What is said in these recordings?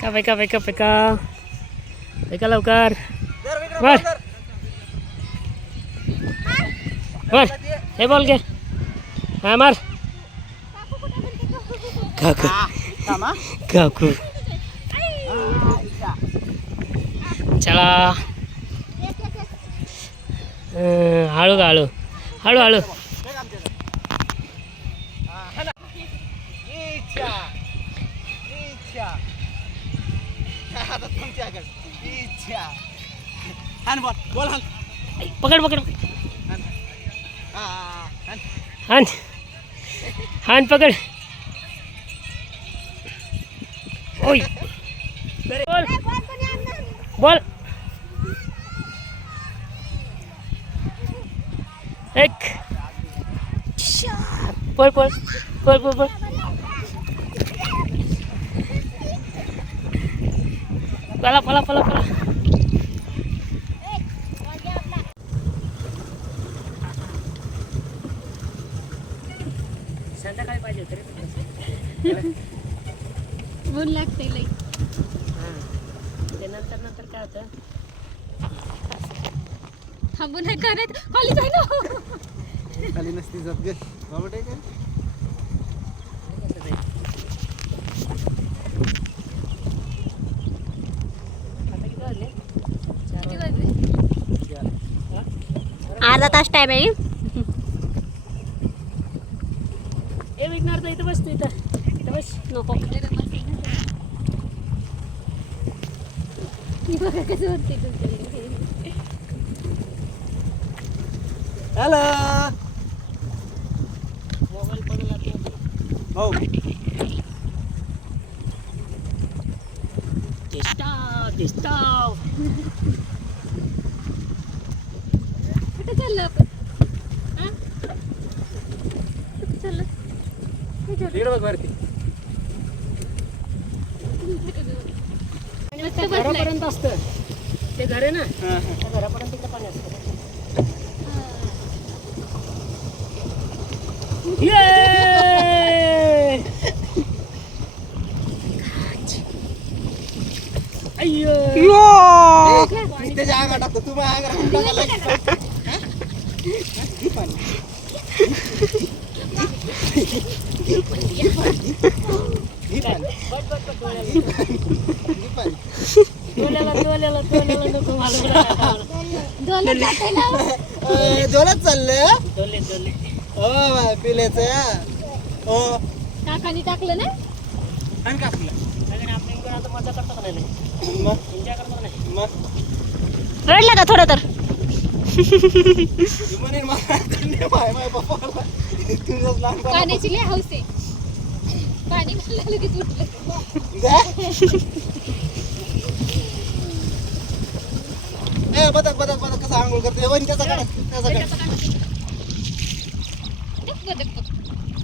का बायका बायका बायका बायका लवकर बर बर हे बोल गे हा मार काकू काकू चला अं, हळू गा हळू हळू हळू હતા તમે ત્યાં આગળ ઈચ્છા હાન બોલ બોલ હાન પકડ પકડ હાન હાન પકડ બોલ બોલ એક બોલ બોલ બોલ બોલ બોલ पळा पळा पळा पळा. संध्याकाळी पाहिजे तरी ऊन लागते लई. ते नंतर नंतर काय होतं? थांबून नाही करत खाली जाय ना. खाली नसती जात गे. बाबा काय आता किती वाजले चार किती वाजले. वाजले? अर्धा तास टाइम आहे ए विघ्नार तर इथं बस तू इथं इथं बस नको बघा कसं होते तुमच्याकडे हॅलो मोबाईल पडून लागतो हो दिसता दिसता कुठे चाललं आपण? कुठे चाललं? दीड बघ वरती. मस्त बसलाय. घरापर्यंत असतं ते घर आहे ना? हा, हा. त्या घरापर्यंत तिकडे पाणी असतं. ये अय्यो त्याच्या अंगात टाकतो तू माझ्या डोलत चाललं ही हो बाय पिल्याचं हो काकानी टाकलं ना आणि का मजा करतो नाही मग तुमच्याकडे नाही मग रडलं का थोडं तर? पाण्याची लय हौस आहे. पाणी घालायला लगेच उठलं. ए बदक बदक बदक कसं आंघोळ करते वन त्याचा काढ त्याचा काढ बघ बदक बघ.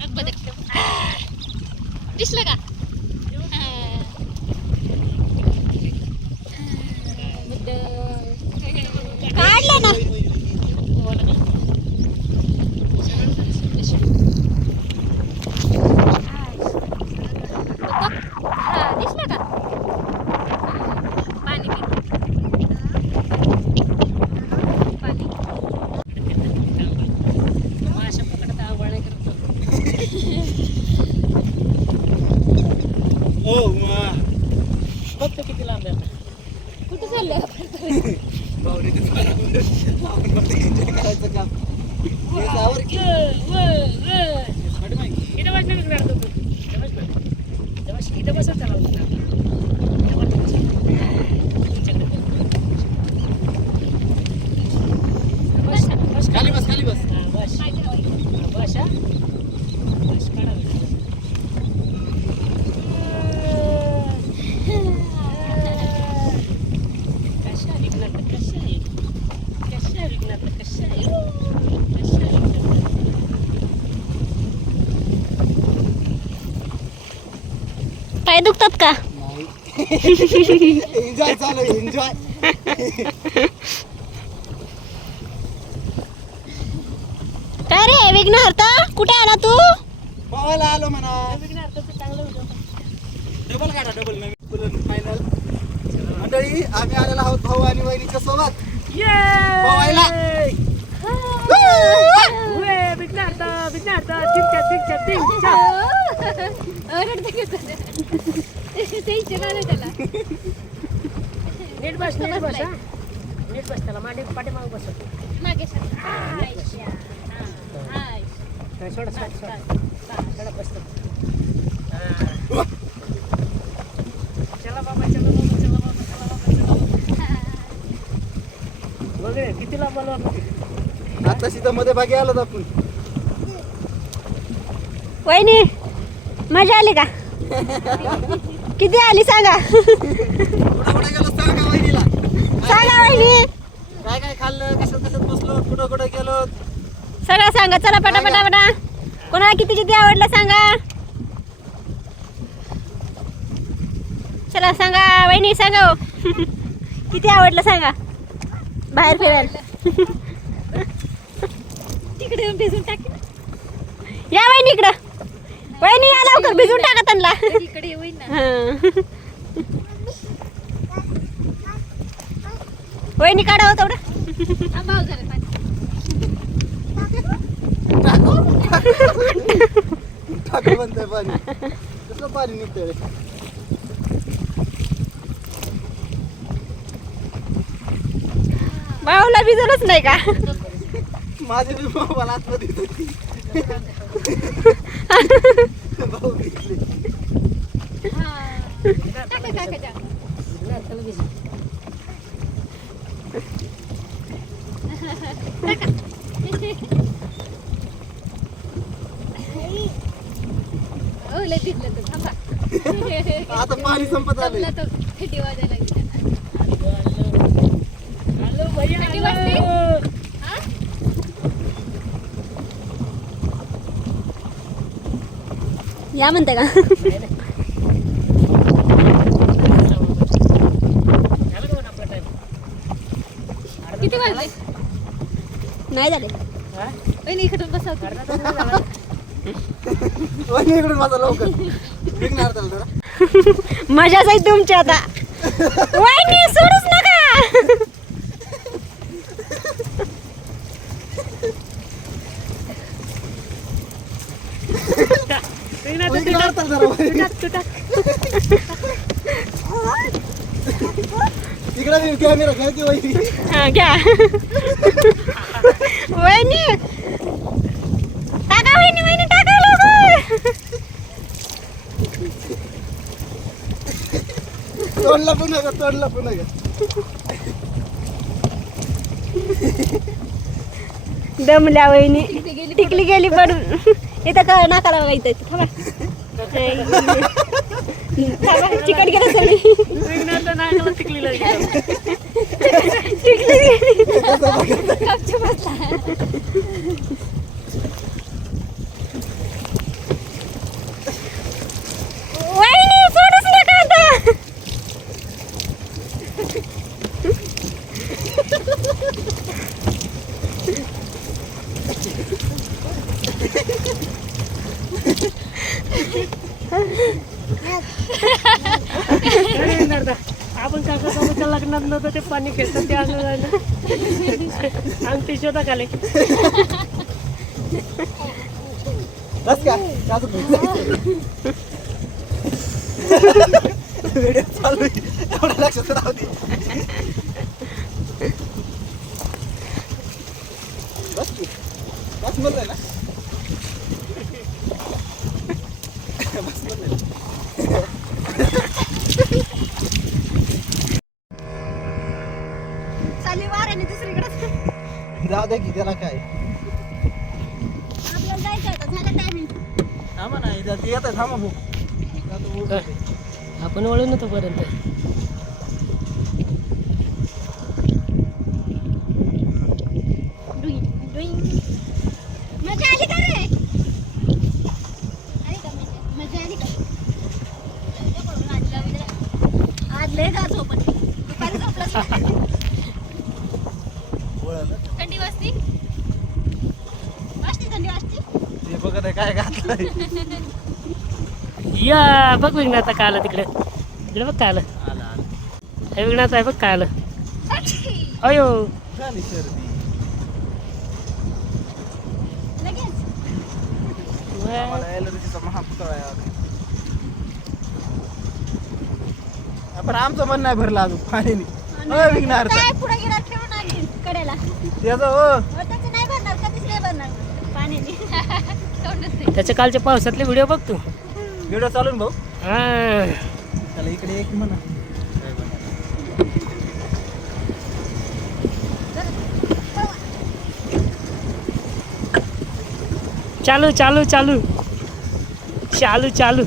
अग बदक दिसलं का हा. बदक. काढलं ना हा, दिसलं का पाणी पी पाणी माशा पकडत आवड नाही करत हो मग बघतो किती लांब आहे आता कुठं चाललं आपण बावडी ते आपण फक्त enjoy करायचं काम हे जावर की इथं बस नाही विकणार तू इथं बस ना. इथं बस इथं बसत चला इथं बस बस. तुमच्याकडे बस बस खाली बस खाली बस बस बस काढा वेळ. कशा विकणार तर कशा आहे कशा विकणार तर कशा आहे कशा विकणार तर दुखतात का? एन्जॉय चालू एन्जॉय काय रे विघ्नहर्ता कुठे आला तू? पाहायला आलो म्हणा. डबल काढा डबल नवीन फायनल मंडळी आम्ही आलेलो आहोत भाऊ आणि वहिनीच्या सोबत. पोवायला. की त्याला. टेन्शन आलं त्याला. नीट बस नीट बस हा. नीट बस त्याला मांडी पाठीमाग बस. मागे सर. हाय श्या. हा, हाय. सोड सोड सोड. सोड बस. चला बाबा चला बाबा चला बाबा चला बाबा चला बाबा. वगैरे कितीला बोलवा आता सीता मध्ये भागी आलोत आपण. वहिनी. मजा आली का? किती आली सांगा. सांगा वहिनी. काय काय खाल्लं कसं कसं बसलो कुठं कुठं गेलो. सगळं सांगा चला पटा पटा पटा. कोणाला किती किती आवडलं सांगा. चला सांगा वहिनी सांगा हो. किती आवडलं सांगा. बाहेर फिरायला. तिकडे येऊन भिजून टाकी या वहिनी इकडं. वहिनी या लवकर भिजून टाका त्यांना इकडे. वहिनी काढा हो हा, भाऊ पाणी. रे? भाऊला भिजवलंच नाही का माझे आता पाणी संपत आलंय संपलं तर थंडी वाजायला लागली त्याला. हॅलो भैया थंडी वाजते? हॅलो. हा? या म्हणते का किती वाजले? नाही झाले. हा वहिनी इकडून वहिनी माझा लवकर. निघणार त्याला जरा. मजाच आहे तुमची आता. वहिनी सोडूच नका नाही तर निघणार तर जरा वहिनी. इकडे मी कॅमेरा घ्या की वहिनी हा घ्या. वहिनी. टाका वहिनी वहिनी टाका लवकर. तोडला पुन्हा का तोडला पुन्हा का दमल्या वहिनी. टिकली गेली पडून. इथं का नाकाला बघायचं इथं थांबा थांबा चिकट गेलं सगळी चिकली टिकली गेली गपचूप बसला. वहिनी सोडूच नका आता नाही निघणार तर. आपण काका सोबतच्या होतं ते पाणी खेळतं ते आणलं जायला अंगठी शोधा खाले बस का? व्हिडिओ चालू आहे. एवढं लक्षात राहू दे. बस की. बस म्हणलंय ना? बस म्हणलंय चालली वाऱ्याने दे की त्याला काय? आपल्याला जायचं आता झालं टायमिंग थांबा ना इथं ते येतं थांबा भाऊ. जातो भाऊ. आपण वळू नव्हतो पर्यंत. मजा आली का रे आली का मजा मजा आली का आज लय गाज झोपत दुपारी झोपलंच नाही. वळलं. थंडी वाजती वाजते थंडी वाजते काय घातलंय? या बघ विघ्न आता का आलं तिकडे. तिकडे बघ का आलं आलं आलं हे विघ्नात आहे बघ काय आलं अयो. झाली सर्दी. लगेच. आम्हाला ॲलर्जीचा महापुतळा आहे आज. पण आमचं मन नाही भरलं अजून पाण्याने अ विघ्नार काय पुढे गेला ठेवून आणखी कडेला त्याचं नाही भरणार कधीच नाही भरणार पाण्याने तोंडच नाही. त्याच्या कालच्या पावसातले व्हिडिओ बघ तू. व्हिडिओ चालून भाऊ. हा. त्याला इकडे एक म्हणा. चालू चालू चालू. चालू चालू.